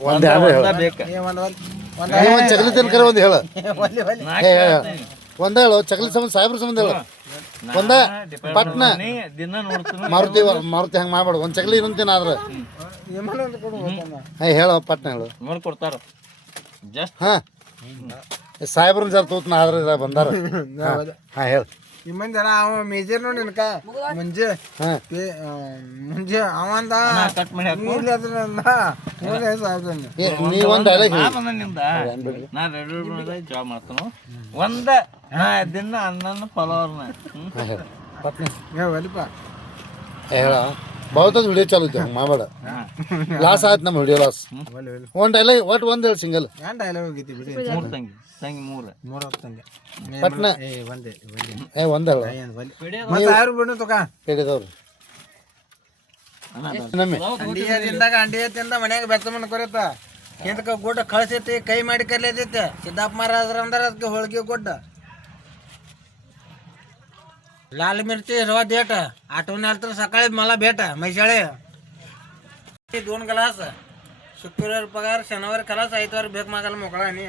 ಒಂದೇ ಅಂದ್ರೆ ಹೇಳು ಬೇಕು ಒಂದು ಚಕ್ಲಿ ತಿನ್ಕರ ಒಂದು ಹೇಳು ಒಂದ ಹೇಳು ಚಕ್ಲಿ ಸಂಬಂಧ ಸಾಹೇಬ್ರ ಸಂಬಂಧ ಹೇಳು ಒಂದ ಪಟ್ನ ದಿನ ನೋಡ್ತೀನಿ ಮಾರುತಿ ಹಂಗೆ ಮಾಡ್ಬೇಡ ಒಂದು ಚಕ್ಲಿ ಇನ್ನೊಂದು ತಿನ್ನ ಆದ್ರೆ ಹೇಳು ಪಟ್ನ ಹೇಳು ನೋಡ್ಕೊಡ್ತಾರ ಜಸ್ಟ್ ಹಾಂ ಸಾಹೇಬ್ರನ್ನ ಜರ ತೂತ್ನ ಆದ್ರೆ ಬಂದಾರ ಹಾಂ ಹೇಳು ಈ ಮಂದಿ ಅಲ್ಲ ಅವ ಮೇಜರ್ ನೋಡಿ ನಿನಕ ಮುಂಜೆ ಹಾಂ ಮುಂಜೆ ಅವಂದ ಕಟ್ ಮಾಡಿ ಹಾಕು ನೀ ಒಂದು ಡೈಲಾಗ್ ಹೇಳಿ ಬಂದ ನಿಂದ ನಾ ರೆಡಿ ಜಾಬ್ ಮಾಡ್ತಾನು ಒಂದ ನಾ ದಿನ ಅಣ್ಣನ ಫಾಲೋವರ್ನ ಹಾಂ ಹೇಳು ಪಟ್ನ ಒಲಿಪ ಹೇಳ ಬಹುತದ ವಿಡಿಯೋ ಚಾಲು ಇತ್ತು ಹಂಗೆ ಮಾಡಬೇಡ ಲಾಸ್ ಆಯ್ತು ನಮ್ಮ ವಿಡಿಯೋ ಲಾಸ್ ಒಂದು ಡೈಲಾಗ್ ಒಟ್ಟು ಒಂದು ಹೇಳಿ ಸಿಂಗಲ್ ಏನ್ ಡೈಲಾಗ್ ಹೋಗಿತಿ ಬಿಡಿ ಮೂರು ತಂಗಿ ತಂಗಿ ಮೂರು ಮೂರತ್ತಂಗೆ ಪಟ್ನ ಒಂದೇ ಒಂದು ಹೇಳು ಮತ್ತೆ ಯಾರು ಬಿಡು ತಕ ಕೇಳಿದವ್ರು ನಮ್ಮಿ ಅಂಡಿಯದಿಂದ ಅಂಡಿಯದಿಂದ ಮನ್ಯಾಗ ಬೆತ್ತಮನ್ ಕೊರತ್ತ ಇಂತಕ ಗುಡ್ಡ ಕಳ್ಸೈತಿ ಕೈ ಮಾಡಿ ಕರ್ಲೈತೈತೆ ಸಿದ್ದಪ್ಪ ಮಹಾರಾಜ್ರ ಅಂದ್ರ ಅದಕ್ಕೆ ಹೋಳಿಗೆ ಗುಡ್ಡ लाल मिरची रवा देट आठवण्यानंतर सकाळी मला भेट मैशाळे 2 ग्लास शुक्रवार पगार शनिवार खलास आयतवार भेक मागायला मोकळा आणि